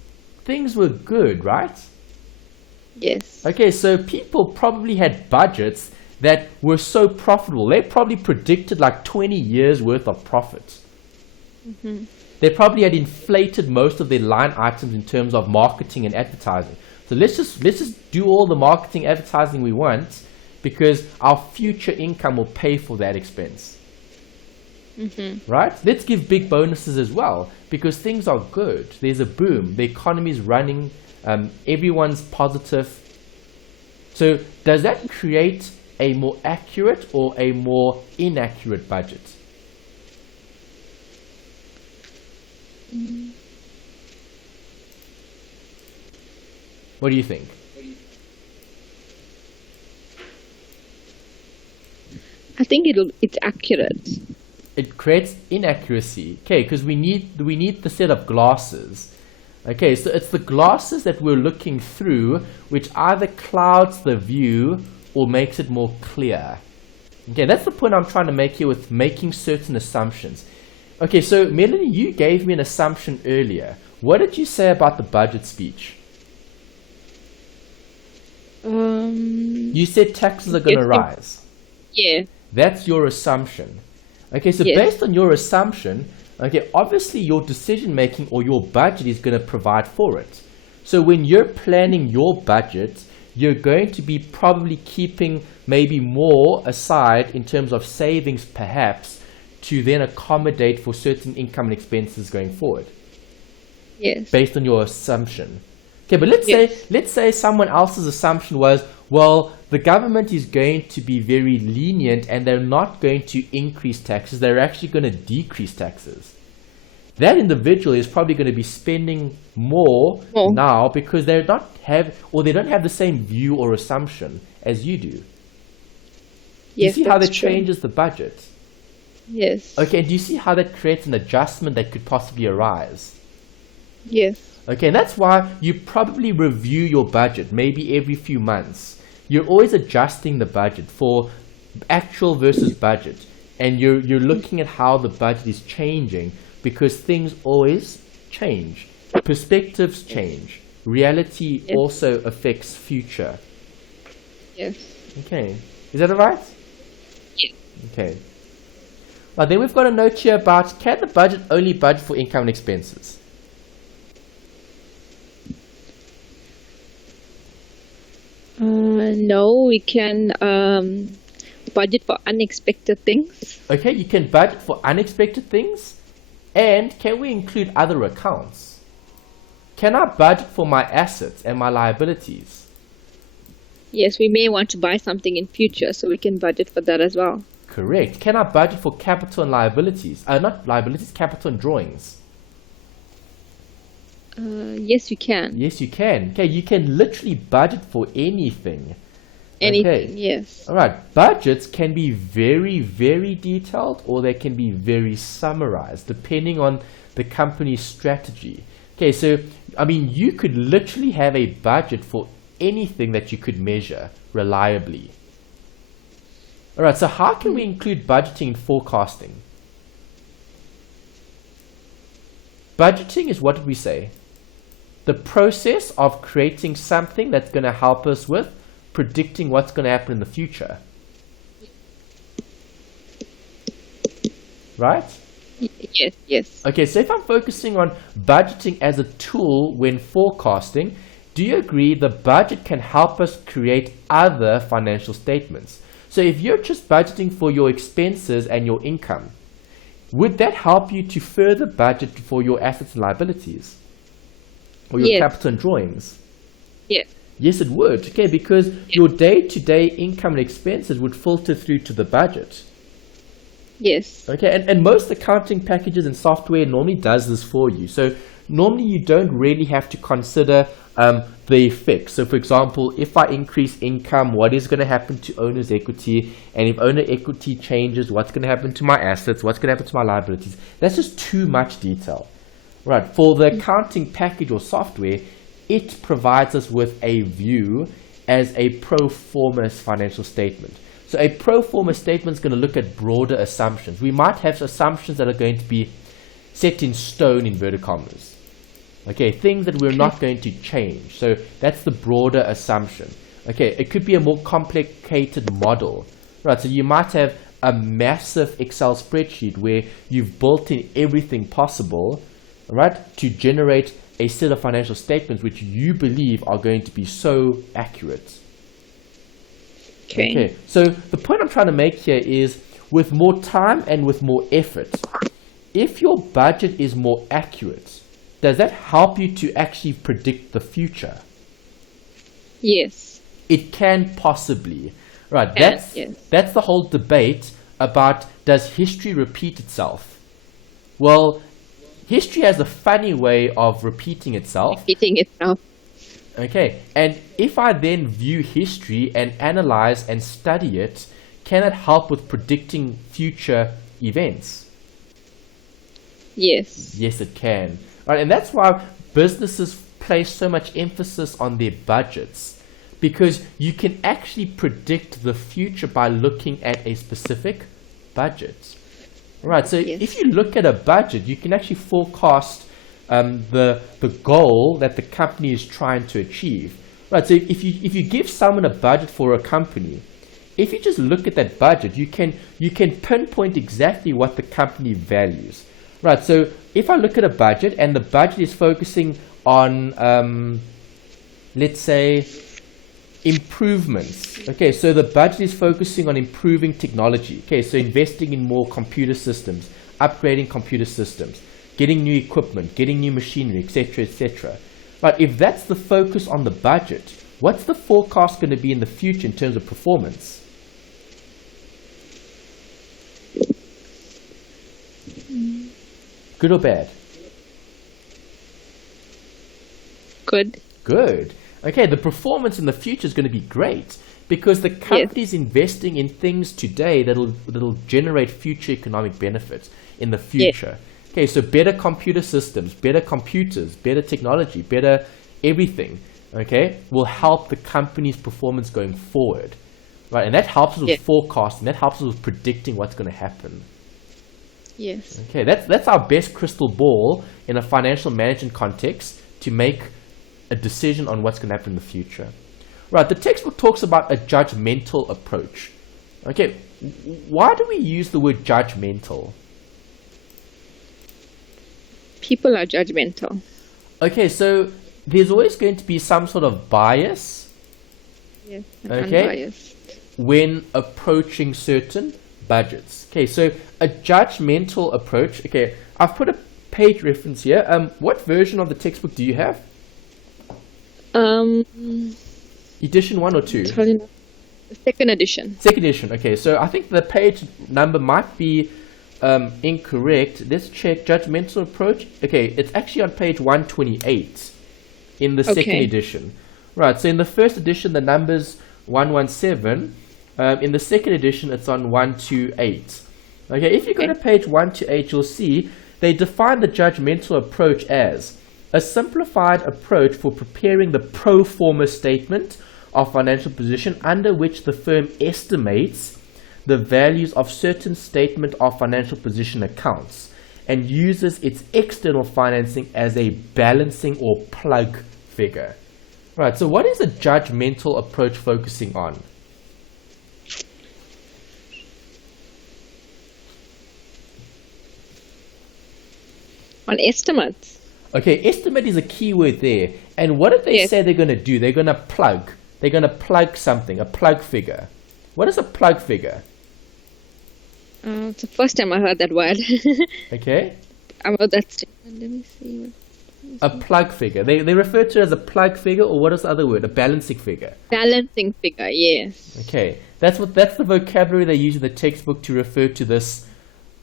things were good, right? Yes. Okay, so people probably had budgets that were so profitable. They probably predicted like 20 years worth of profit. Mm-hmm. They probably had inflated most of their line items in terms of marketing and advertising. So let's just do all the marketing advertising we want, because our future income will pay for that expense. Mm-hmm. Right? Let's give big bonuses as well, because things are good. There's a boom. The economy is running. Everyone's positive. So does that create a more accurate or a more inaccurate budget? Mm-hmm. What do you think? I think it's accurate. It creates inaccuracy. Okay, because we need the set of glasses. Okay, so it's the glasses that we're looking through which either clouds the view or makes it more clear. Okay, that's the point I'm trying to make here with making certain assumptions. Okay, so Melanie, you gave me an assumption earlier. What did you say about the budget speech? You said taxes are going to rise. Yeah. That's your assumption. Okay, so Yes. based on your assumption, okay, obviously your decision making or your budget is going to provide for it. So when you're planning your budget, you're going to be probably keeping maybe more aside in terms of savings perhaps to then accommodate for certain income and expenses going forward. Yes. Based on your assumption. Okay, but let's say someone else's assumption was, well, the government is going to be very lenient and they're not going to increase taxes, they're actually going to decrease taxes. That individual is probably going to be spending more now because they don't have the same view or assumption as you do. Yes, you see how that that's true. changes the budget? Yes. Okay, and do you see how that creates an adjustment that could possibly arise? Yes. Okay, and that's why you probably review your budget maybe every few months. You're always adjusting the budget for actual versus budget, and you're looking at how the budget is changing because things always change. Perspectives change. Reality also affects future. Yes. Okay, is that all right? Yes. Okay. Now then we've got a note here about, can the budget only budget for income and expenses? No, we can budget for unexpected things. Okay, you can budget for unexpected things. And can we include other accounts? Can I budget for my assets and my liabilities? Yes, we may want to buy something in future, so we can budget for that as well. Correct. Can I budget for capital and liabilities? Not liabilities, capital and drawings. Yes, you can. Yes, you can. Okay, you can literally budget for anything. Anything, Okay. yes. All right. Budgets can be very, very detailed, or they can be very summarized, depending on the company's strategy. Okay, so, I mean, you could literally have a budget for anything that you could measure reliably. All right, so how can we include budgeting in forecasting? Budgeting is, what did we say? The process of creating something that's going to help us with predicting what's going to happen in the future. Right? Yes, yes. Okay, so if I'm focusing on budgeting as a tool when forecasting, do you agree the budget can help us create other financial statements? So if you're just budgeting for your expenses and your income, would that help you to further budget for your assets and liabilities? Or your capital and drawings? Yes. Yes, it would. Okay, because your day-to-day income and expenses would filter through to the budget. Yes. Okay, and most accounting packages and software normally does this for you. So normally you don't really have to consider the effects. So for example, if I increase income, what is going to happen to owner's equity? And if owner equity changes, what's going to happen to my assets? What's going to happen to my liabilities? That's just too much detail. Right. For the accounting package or software, it provides us with a view as a pro forma financial statement. So a pro forma statement is going to look at broader assumptions. We might have assumptions that are going to be set in stone, inverted commas. Okay, things that we're not going to change. So that's the broader assumption. Okay, it could be a more complicated model. Right, so you might have a massive Excel spreadsheet where you've built in everything possible, right, to generate a set of financial statements which you believe are going to be so accurate. Okay, so the point I'm trying to make here is, with more time and with more effort, if your budget is more accurate, does that help you to actually predict the future? Yes. It can possibly. Right, Yes. that's the whole debate about, does history repeat itself? Well, history has a funny way of repeating itself. Repeating itself. Okay, and if I then view history and analyze and study it, can it help with predicting future events? Yes. Yes, it can. Right, and that's why businesses place so much emphasis on their budgets, because you can actually predict the future by looking at a specific budget. Right, so if you look at a budget, you can actually forecast the goal that the company is trying to achieve. Right, so if you give someone a budget for a company, if you just look at that budget, you can pinpoint exactly what the company values. Right, so if I look at a budget and the budget is focusing on, let's say, improvements. Okay, so the budget is focusing on improving technology. Okay, so investing in more computer systems, upgrading computer systems, getting new equipment, getting new machinery, etc., etc. But if that's the focus on the budget, what's the forecast going to be in the future in terms of performance? Good or bad? Good. Good. Okay, the performance in the future is going to be great because the company's investing in things today that'll generate future economic benefits in the future. Okay, so better computer systems, better computers, better technology, better everything, okay, will help the company's performance going forward. Right, and that helps us with forecasting, that helps us with predicting what's going to happen. Yes. Okay, that's our best crystal ball in a financial management context to make a decision on what's going to happen in the future. Right, the textbook talks about a judgmental approach. Okay, why do we use the word judgmental? People are judgmental. Okay, so there's always going to be some sort of bias. Yes. Okay. Unbiased. When approaching certain budgets. Okay, so a judgmental approach. Okay, I've put a page reference here. What version of the textbook do you have? Edition 1 or 2? The second edition. Second edition. Okay, so I think the page number might be incorrect. Let's check. Judgmental approach. Okay, it's actually on page 128 in the second edition. Right, so in the first edition the number's 117. In the second edition it's on 128. Okay, if you go to page 128, you'll see they define the judgmental approach as a simplified approach for preparing the pro forma statement of financial position under which the firm estimates the values of certain statement of financial position accounts and uses its external financing as a balancing or plug figure. Right, so what is a judgmental approach focusing on? On estimates. Okay, estimate is a key word there. And what did they say they're going to do? They're going to plug. They're going to plug something, a plug figure. What is a plug figure? It's the first time I heard that word. Okay. About that statement. Let me see. A plug figure. They refer to it as a plug figure, or what is the other word? A balancing figure. Balancing figure, yes. Okay. That's the vocabulary they use in the textbook to refer to this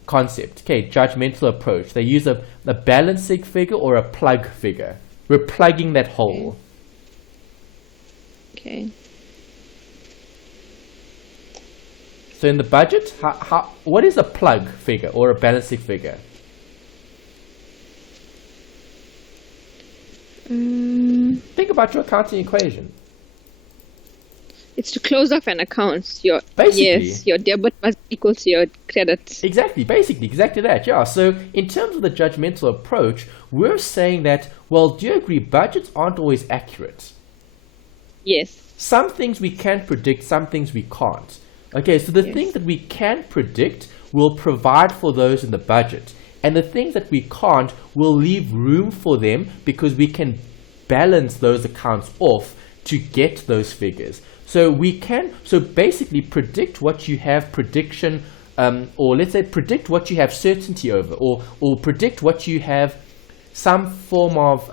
concept. Okay, judgmental approach. They use a balancing figure or a plug figure. We're plugging that hole. Okay. So in the budget, what is a plug figure or a balancing figure? Think about your accounting equation. It's to close off an account. Your Basically. Yes, your debit must equal to your credit. Exactly that, yeah. So in terms of the judgmental approach, we're saying that, well, do you agree budgets aren't always accurate? Yes. Some things we can predict, some things we can't. Okay, so the things that we can predict will provide for those in the budget. And the things that we can't, will leave room for them because we can balance those accounts off to get those figures. So we can, so basically predict what you have prediction, or let's say predict what you have certainty over, or predict what you have some form of,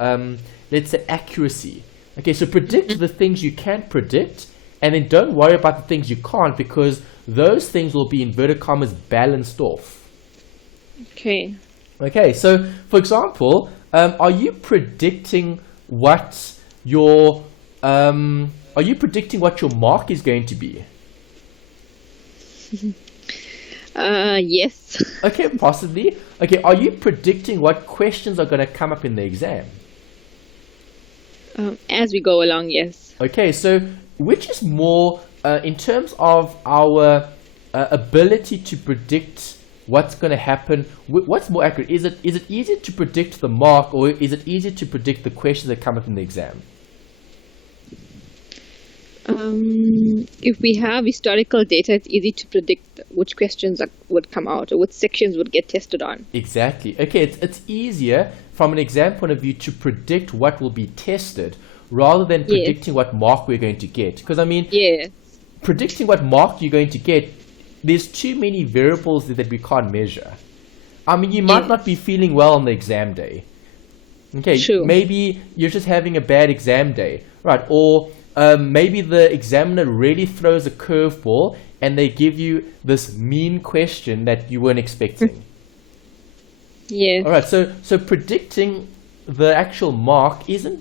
let's say, accuracy. Okay, so predict the things you can predict, and then don't worry about the things you can't, because those things will be, inverted commas, balanced off. Okay. Okay, so for example, are you predicting what your mark is going to be? Yes. Okay, possibly. Okay, are you predicting what questions are going to come up in the exam? As we go along, yes. Okay, so which is more, in terms of our ability to predict what's going to happen, what's more accurate? Is it easier to predict the mark, or is it easier to predict the questions that come up in the exam? If we have historical data, it's easy to predict which questions would come out or which sections would get tested on. Exactly. Okay, it's easier from an exam point of view to predict what will be tested rather than predicting what mark we're going to get. Because, I mean, predicting what mark you're going to get, there's too many variables that we can't measure. I mean, you might not be feeling well on the exam day. Okay, maybe you're just having a bad exam day, right? Or maybe the examiner really throws a curveball and they give you this mean question that you weren't expecting. All right, so predicting the actual mark there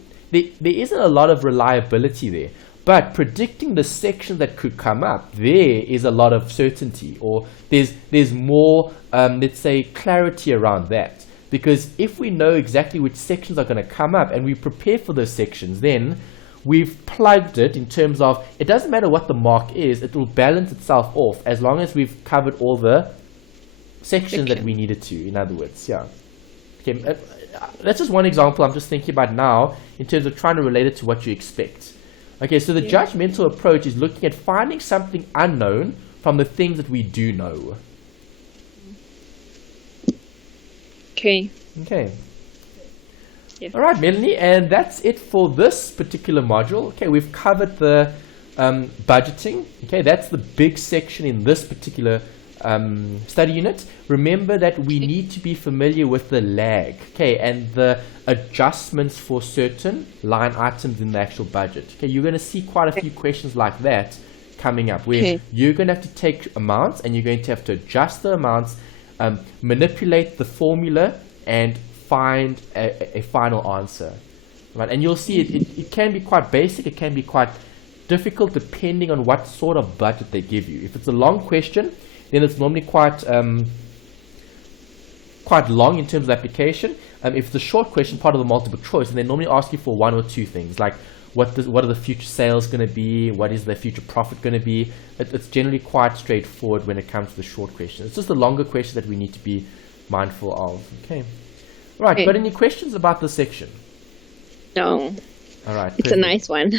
isn't a lot of reliability there. But predicting the section that could come up, there is a lot of certainty, or there's more, let's say, clarity around that. Because if we know exactly which sections are going to come up and we prepare for those sections, then we've plugged it in terms of, it doesn't matter what the mark is, it will balance itself off as long as we've covered all the sections that we needed to, in other words. Yeah. Okay, that's just one example I'm just thinking about now in terms of trying to relate it to what you expect. Okay, so the judgmental approach is looking at finding something unknown from the things that we do know. Okay. Yeah. All right, Melanie, and that's it for this particular module. Okay, we've covered the budgeting. Okay, that's the big section in this particular study unit. Remember that we need to be familiar with the lag, okay, and the adjustments for certain line items in the actual budget. Okay, you're going to see quite a few questions like that coming up, where you're going to have to take amounts and you're going to have to adjust the amounts, manipulate the formula, and find a final answer, right? And you'll see it can be quite basic, it can be quite difficult depending on what sort of budget they give you. If it's a long question, then it's normally quite long in terms of application. If it's a short question, part of the multiple choice, and they normally ask you for one or two things, like what are the future sales going to be, what is the future profit going to be. It's generally quite straightforward when it comes to the short question. It's just the longer question that we need to be mindful of. Okay. Right, got any questions about this section? No. All right. It's a nice one.